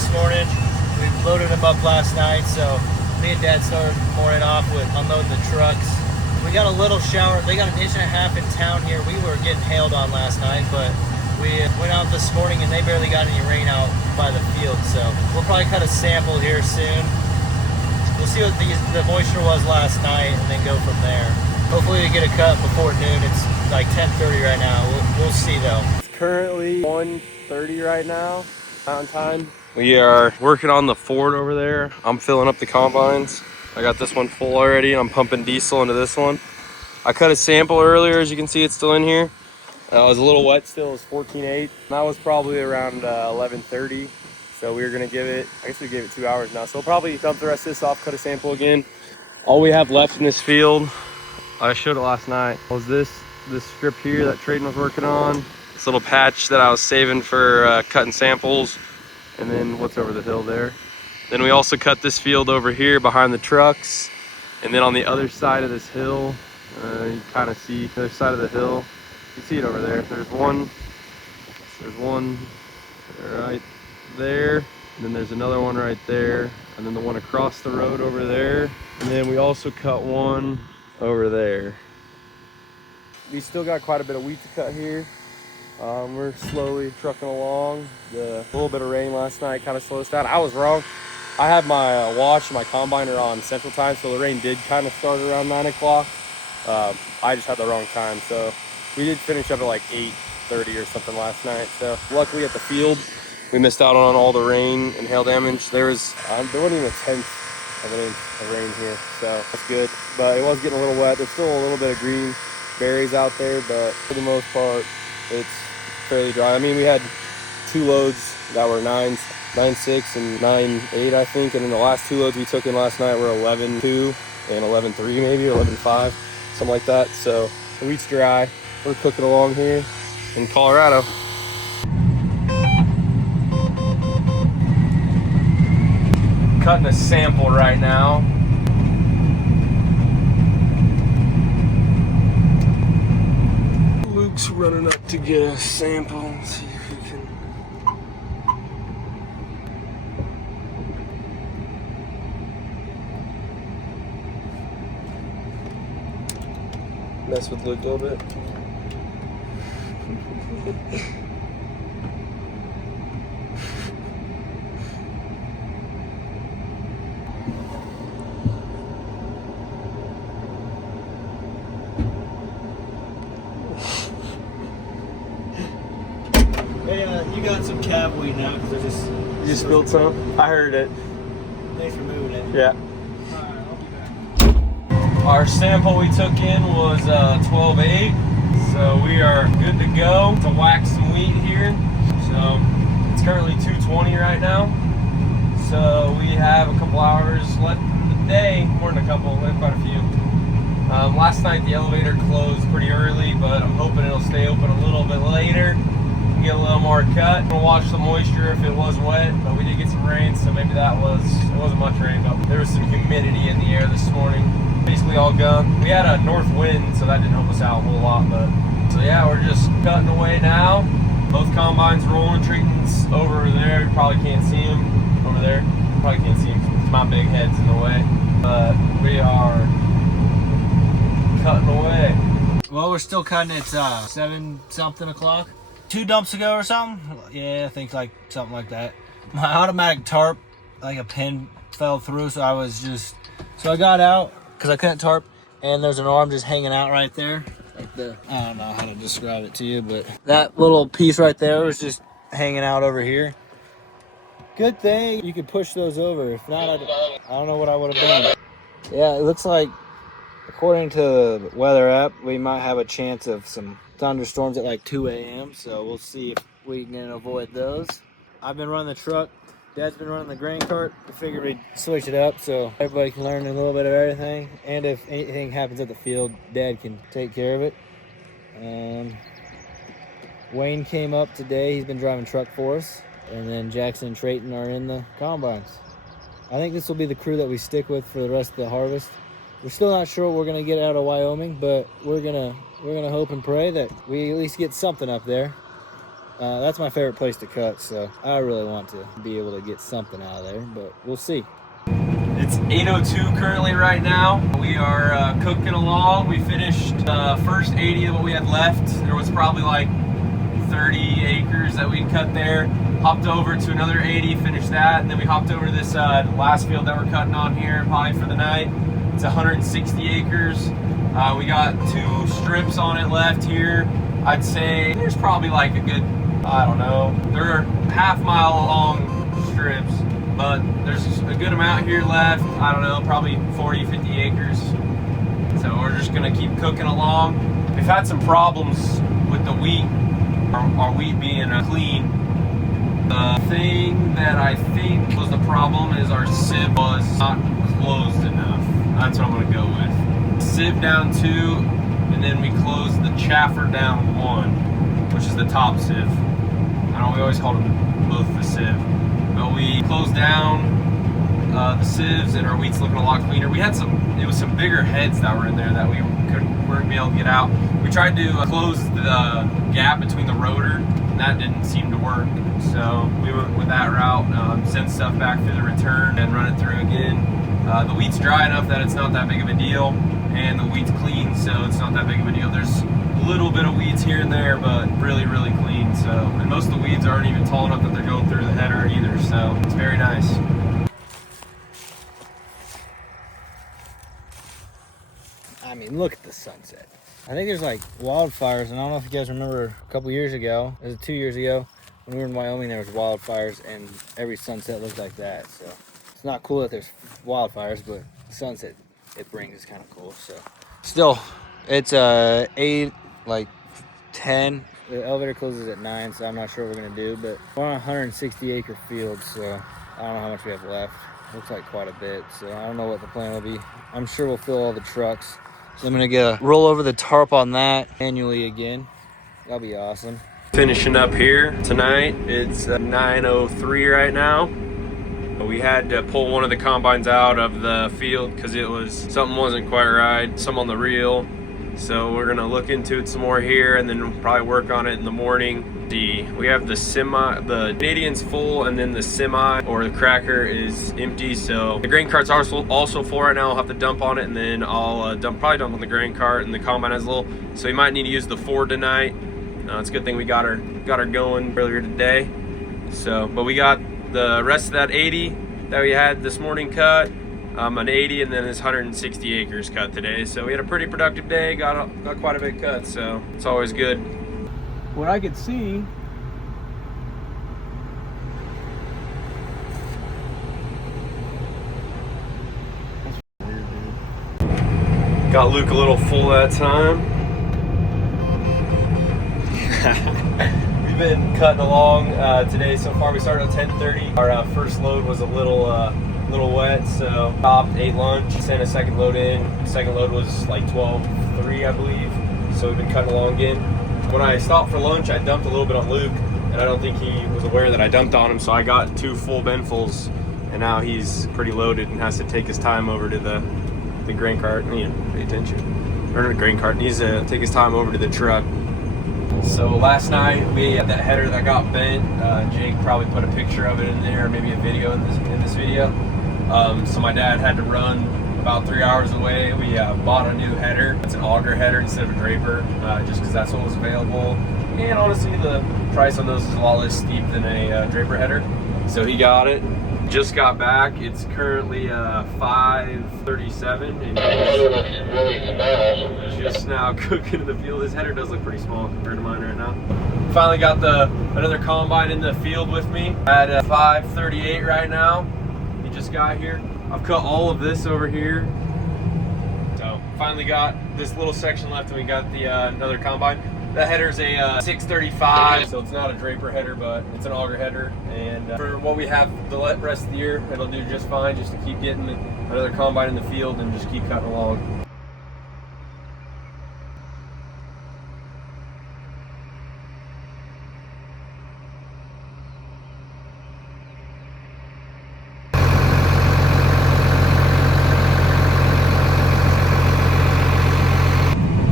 this morning. We loaded them up last night, so me and Dad started morning off with unloading the trucks. We got a little shower. They got an inch and a half in town here. We were getting hailed on last night, but we went out this morning and they barely got any rain out by the field. So we'll probably cut a sample here soon. We'll see what the moisture was last night and then go from there. Hopefully we get a cut before noon. It's like 10:30 right now. We'll see though. It's currently 1:30 right now, mountain time. We are working on the Ford over there. I'm filling up the combines. I got this one full already. I'm pumping diesel into this one. I cut a sample earlier. As you can see, it's still in here. It was a little wet still. It was 14.8. That was probably around 11:30. So we were gonna give it, I guess we gave it 2 hours now. So we'll probably dump the rest of this off, cut a sample again. All we have left in this field, I showed it last night, was this strip here that Trayton was working on. This little patch that I was saving for cutting samples. And then what's over the hill there. Then we also cut this field over here behind the trucks. And then on the other side of this hill, you kind of see the other side of the hill. You see it over there. There's one right there. And then there's another one right there. And then the one across the road over there. And then we also cut one over there. We still got quite a bit of wheat to cut here. We're slowly trucking along. The little bit of rain last night kind of slowed us down. I was wrong. I had my watch and my combiner on Central Time, so the rain did kind of start around 9 o'clock. I just had the wrong time, so we did finish up at like 8:30 or something last night. So luckily at the field, we missed out on all the rain and hail damage. There wasn't even a tenth of an inch of rain here, so that's good. But it was getting a little wet. There's still a little bit of green berries out there, but for the most part, it's fairly dry. I mean, we had 2 loads that were 9.6 and 9.8, I think. And then the last 2 loads we took in last night were 11.2 and 11.3 maybe, or 11.5, something like that. So the wheat's dry. We're cooking along here in Colorado. Cutting a sample right now. Luke's running up to get a sample. Let's see if we can. Mess with Luke a little bit. Hey, you got some cab wheat now because I just... You spilled some? I heard it. Thanks for moving it. Yeah. Alright, I'll be back. Our sample we took in was 12.8, so we are good to go to wax some wheat here. So it's currently 2:20 right now. So we have a couple hours left in the day, more than a couple, we have quite a few. Last night the elevator closed pretty early, but I'm hoping it'll stay open a little bit later. Get a little more cut. We'll watch the moisture if it was wet, but we did get some rain, so maybe it wasn't much rain, but there was some humidity in the air this morning. Basically all gone. We had a north wind, so that didn't help us out a whole lot, but so yeah, we're just cutting away now. Both combines rolling. Trayton's over there. You probably can't see him over there. Probably can't see him because my big head's in the way, but we are cutting away. Well, we're still cutting at 7-something o'clock. 2 dumps ago or something? Yeah, I think like something like that. My automatic tarp, like a pin fell through, so I got out because I couldn't tarp, and there's an arm just hanging out right there. Like I don't know how to describe it to you, but that little piece right there was just hanging out over here. Good thing you could push those over. If not, I don't know what I would have done. Yeah, it looks like, according to the weather app, we might have a chance of some thunderstorms at like 2 a.m. So we'll see if we can avoid those. I've been running the truck. Dad's been running the grain cart. We figured we'd switch it up so everybody can learn a little bit of everything. And if anything happens at the field, Dad can take care of it. Wayne came up today. He's been driving truck for us. And then Jackson and Trayton are in the combines. I think this will be the crew that we stick with for the rest of the harvest. We're still not sure what we're gonna get out of Wyoming, but we're gonna hope and pray that we at least get something up there. That's my favorite place to cut, so I really want to be able to get something out of there, but we'll see. It's 8:02 currently right now. We are cooking along. We finished the first 80 of what we had left. There was probably like 30 acres that we cut there. Hopped over to another 80, finished that, and then we hopped over to this last field that we're cutting on here, probably for the night. It's 160 acres. We got 2 strips on it left here. I'd say there's probably like a good, I don't know, they're half-mile long strips, but there's a good amount here left. I don't know, probably 40, 50 acres. So we're just gonna keep cooking along. We've had some problems with the wheat, our wheat being clean. The thing that I think was the problem is our sieve was not closed enough. That's what I'm gonna go with. Sieve down 2, and then we closed the chaffer down 1, which is the top sieve. I know we always called them both the sieve. But we closed down the sieves, and our wheat's looking a lot cleaner. We had it was some bigger heads that were in there that we weren't be able to get out. We tried to close the gap between the rotor, and that didn't seem to work. So we went with that route, send stuff back through the return and run it through again. The wheat's dry enough that it's not that big of a deal, and the wheat's clean, so it's not that big of a deal. There's a little bit of weeds here and there, but really, really clean. So, and most of the weeds aren't even tall enough that they're going through the header either, so it's very nice. I mean, look at the sunset. I think there's like wildfires, and I don't know if you guys remember a couple years ago, was it 2 years ago, when we were in Wyoming, there was wildfires, and every sunset looked like that. So it's not cool that there's wildfires, but the sunset it brings is kind of cool. So still, it's 8, like 10. The elevator closes at 9, so I'm not sure what we're gonna do, but we're on a 160 acre field, so I don't know how much we have left. Looks like quite a bit, so I don't know what the plan will be. I'm sure we'll fill all the trucks. So I'm gonna roll over the tarp on that manually again. That'll be awesome. Finishing up here tonight. It's 9:03 right now. We had to pull one of the combines out of the field because something wasn't quite right, some on the reel. So we're gonna look into it some more here, and then we'll probably work on it in the morning. We have the Canadian's full, and then the semi or the cracker is empty. So the grain cart's also full right now. I'll have to dump on it, and then I'll probably dump on the grain cart, and the combine has a little. So we might need to use the Ford tonight. It's a good thing we got her going earlier today. So, but we got the rest of that 80 that we had this morning cut. An 80, and then this 160 acres cut today. So we had a pretty productive day, got quite a bit cut, so it's always good. What I could see, got Luke a little full that time. We've been cutting along today so far. We started at 10:30. Our first load was a little wet, so stopped, ate lunch, sent a second load in. Second load was like 12:03, I believe. So we've been cutting along again. When I stopped for lunch, I dumped a little bit on Luke, and I don't think he was aware that I dumped on him, so I got 2 full binfuls, and now he's pretty loaded and has to take his time over to the grain cart. Pay attention. Or the grain cart, needs to take his time over to the truck. So last night we had that header that got bent. Jake probably put a picture of it in there, or maybe a video in this video. So my dad had to run about 3 hours away. We bought a new header. It's an auger header instead of a draper, just because that's what was available. And honestly, the price on those is a lot less steep than a draper header. So he got it. Just got back. It's currently 5:37, and he's just now cooking in the field. His header does look pretty small compared to mine right now. Finally got another combine in the field with me at 5:38 right now. He just got here. I've cut all of this over here. So finally got this little section left, and we got the another combine. That header's a 635, so it's not a draper header, but it's an auger header. And for what we have the rest of the year, it'll do just fine, just to keep getting another combine in the field and just keep cutting along.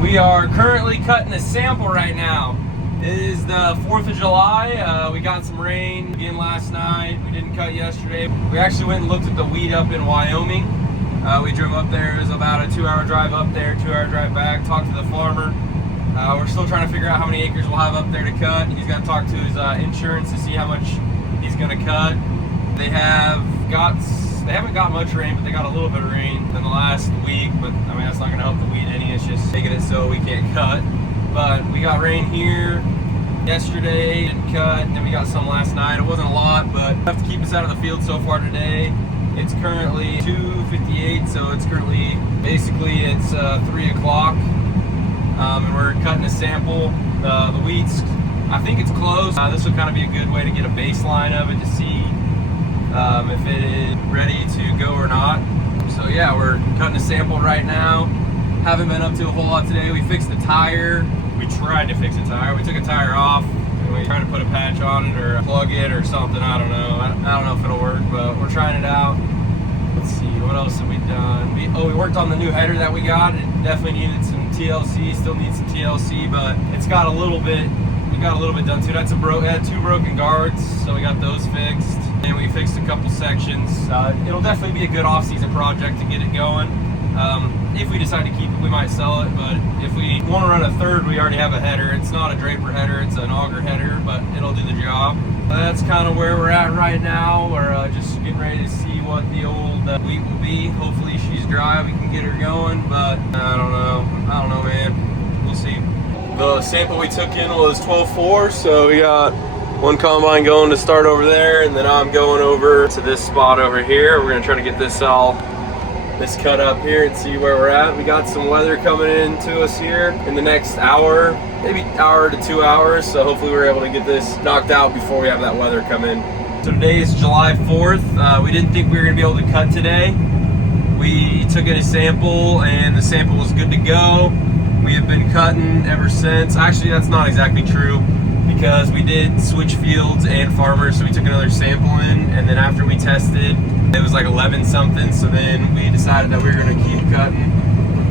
We are currently cutting a sample right now. It is the 4th of July. We got some rain again last night. We didn't cut yesterday. We actually went and looked at the wheat up in Wyoming. We drove up there. It was about a 2-hour drive up there, 2-hour drive back. Talked to the farmer. We're still trying to figure out how many acres we'll have up there to cut. He's got to talk to his insurance to see how much he's going to cut. They haven't got much rain, but they got a little bit of rain in the last week. But I mean, that's not going to help the wheat any. It's just making it so we can't cut. But we got rain here yesterday, didn't cut. And then we got some last night. It wasn't a lot, but enough to keep us out of the field so far today. It's currently 2:58, so it's currently it's 3 o'clock. And we're cutting a sample. The wheat's, I think it's close. This would kind of be a good way to get a baseline of it to see if it is ready to go or not. So yeah, we're cutting a sample right now. Haven't been up to a whole lot today. We fixed the tire. We tried to fix a tire. We took a tire off and we tried to put a patch on it or plug it or something. I don't know. I don't know if it'll work, but we're trying it out. Let's see, what else have we done? We worked on the new header that we got. It definitely needed some TLC, still needs some TLC, but it's got a little bit, we got a little bit done too. It had 2 broken guards, so we got those fixed. And we fixed a couple sections. It'll definitely be a good off-season project to get it going. If we decide to keep it, we might sell it, but if we want to run a third, we already have a header. It's not a Draper header, it's an auger header, but it'll do the job. That's kind of where we're at right now. We're just getting ready to see what the old wheat will be. Hopefully she's dry, we can get her going, but I don't know, man. We'll see. The sample we took in was 12.4, so we got one combine going to start over there, and then I'm going over to this spot over here. We're gonna try to get this cut up here and see where we're at. We got some weather coming in to us here in the next hour, maybe hour to 2 hours. So hopefully we're able to get this knocked out before we have that weather come in. So today is July 4th. We didn't think we were gonna be able to cut today. We took in a sample and the sample was good to go. We have been cutting ever since. Actually, that's not exactly true because we did switch fields and farmers. So we took another sample in, and then after we tested, it was like 11 something, so then we decided that we were gonna keep cutting.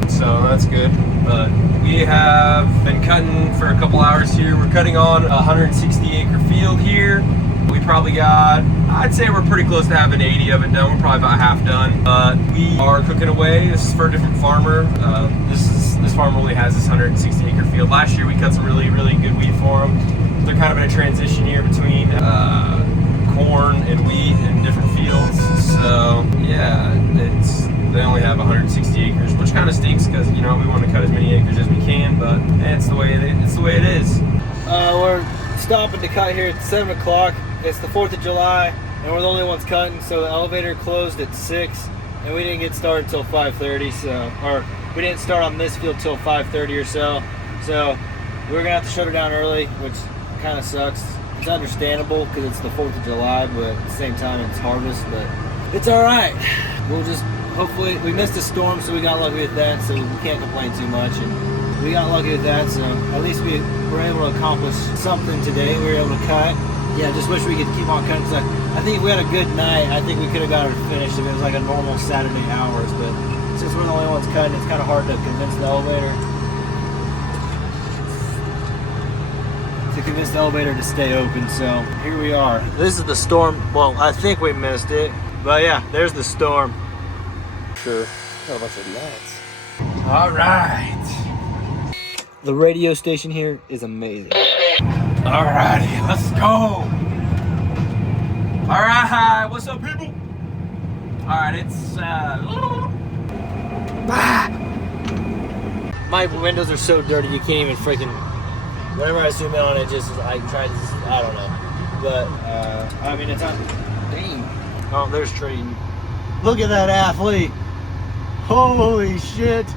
So that's good. But we have been cutting for a couple hours here. We're cutting on a 160 acre field here. We probably got, I'd say we're pretty close to having 80 of it done. We're probably about half done. But we are cooking away. This is for a different farmer. This farmer only has this 160 acre field. Last year we cut some really, really good wheat for them. They're kind of in a transition year between corn and wheat in different fields. So yeah, they only have 160 acres, which kind of stinks because we want to cut as many acres as we can, but it's the way it is. We're stopping to cut here at 7 o'clock. It's the 4th of July, and we're the only ones cutting. So the elevator closed at 6, and we didn't get started until 5:30. Or we didn't start on this field till 5:30 or so. So we're gonna have to shut her down early, which kind of sucks. It's understandable because it's the 4th of July, but at the same time it's harvest, but it's all right. We'll just, hopefully, we missed a storm, so we got lucky with that, so we can't complain too much. And we got lucky with that, so at least we were able to accomplish something today. We were able to cut. Yeah, just wish we could keep on cutting. I think if we had a good night, I think we could have got her finished if it was like a normal Saturday hours, but since we're the only ones cutting, it's kind of hard to convince the elevator to stay open. So here we are. This is the storm. Well, I think we missed it, but yeah, there's the storm. Sure. Got a bunch of nuts. All right. The radio station here is amazing. All righty, let's go. All right, what's up, people? All right, it's my windows are so dirty you can't even freaking. Whenever I zoom in on it, I try to, I don't know. But, I mean, it's not, dang. Oh, there's Trey. Look at that athlete. Holy shit.